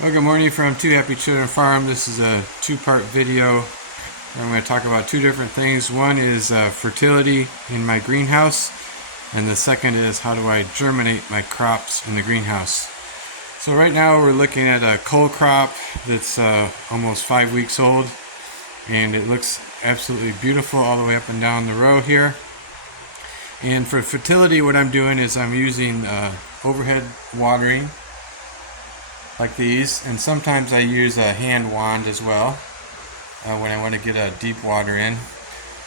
Well, good morning from Two Happy Children Farm. This is a two-part video. I'm going to talk about two different things. One is fertility in my greenhouse, and the second is how do I germinate my crops in the greenhouse. So right now we're looking at a cole crop that's almost 5 weeks old, and it looks absolutely beautiful all the way up and down the row here. And for fertility, what I'm doing is I'm using overhead watering like these, and sometimes I use a hand wand as well when I want to get a deep water in.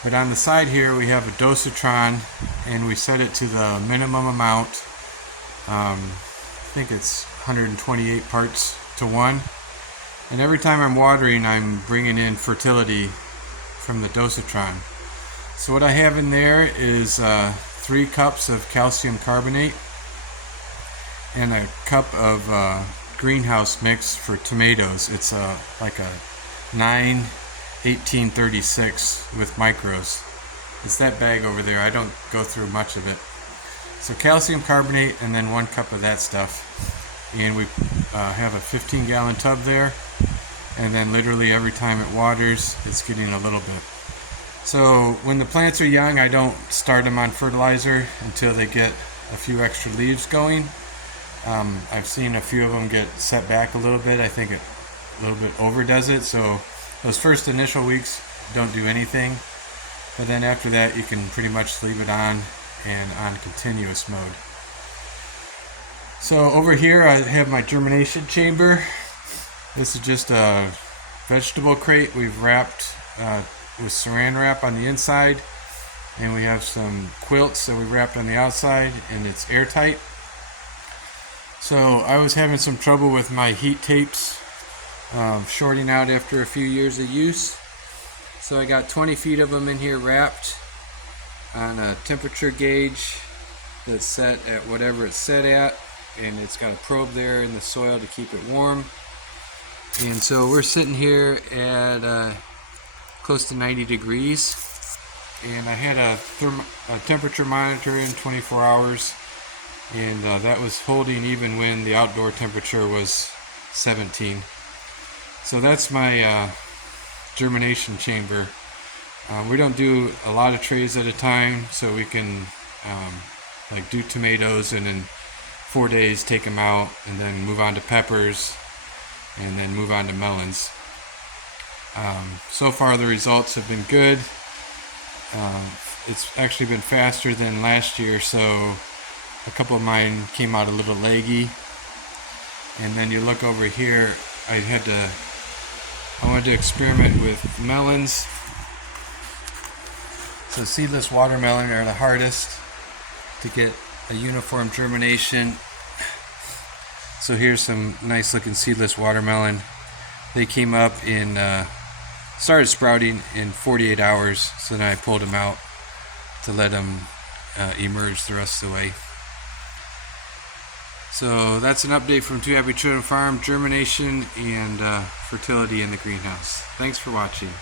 But on the side here we have a dosatron, and we set it to the minimum amount. I think it's 128 parts to 1, and every time I'm watering I'm bringing in fertility from the dosatron. So what I have in there is 3 cups of calcium carbonate and a cup of greenhouse mix for tomatoes. It's like a 9-1836 with micros. It's that bag over there. I don't go through much of it. So calcium carbonate and then 1 cup of that stuff, and we have a 15-gallon tub there, and then literally every time it waters it's getting a little bit. So when the plants are young, I don't start them on fertilizer until they get a few extra leaves going. I've seen a few of them get set back a little bit. I think it a little bit overdoes it. So those first initial weeks, don't do anything. But then after that, you can pretty much leave it on and on continuous mode. So over here, I have my germination chamber. This is just a vegetable crate we've wrapped with saran wrap on the inside. And we have some quilts that we wrapped on the outside, and it's airtight. So I was having some trouble with my heat tapes shorting out after a few years of use. So I got 20 feet of them in here wrapped on a temperature gauge that's set at whatever it's set at, and it's got a probe there in the soil to keep it warm. And so we're sitting here at close to 90 degrees, and I had a temperature monitor in 24 hours, and that was holding even when the outdoor temperature was 17. So that's my germination chamber. We don't do a lot of trays at a time, so we can like do tomatoes and in 4 days take them out, and then move on to peppers, and then move on to melons. So far the results have been good. It's actually been faster than last year, so a couple of mine came out a little leggy. And then you look over here, I wanted to experiment with melons. So seedless watermelon are the hardest to get a uniform germination. So here's some nice looking seedless watermelon. They came up in started sprouting in 48 hours, so then I pulled them out to let them emerge the rest of the way. So that's an update from Two Happy Children Farm, germination and fertility in the greenhouse. Thanks for watching.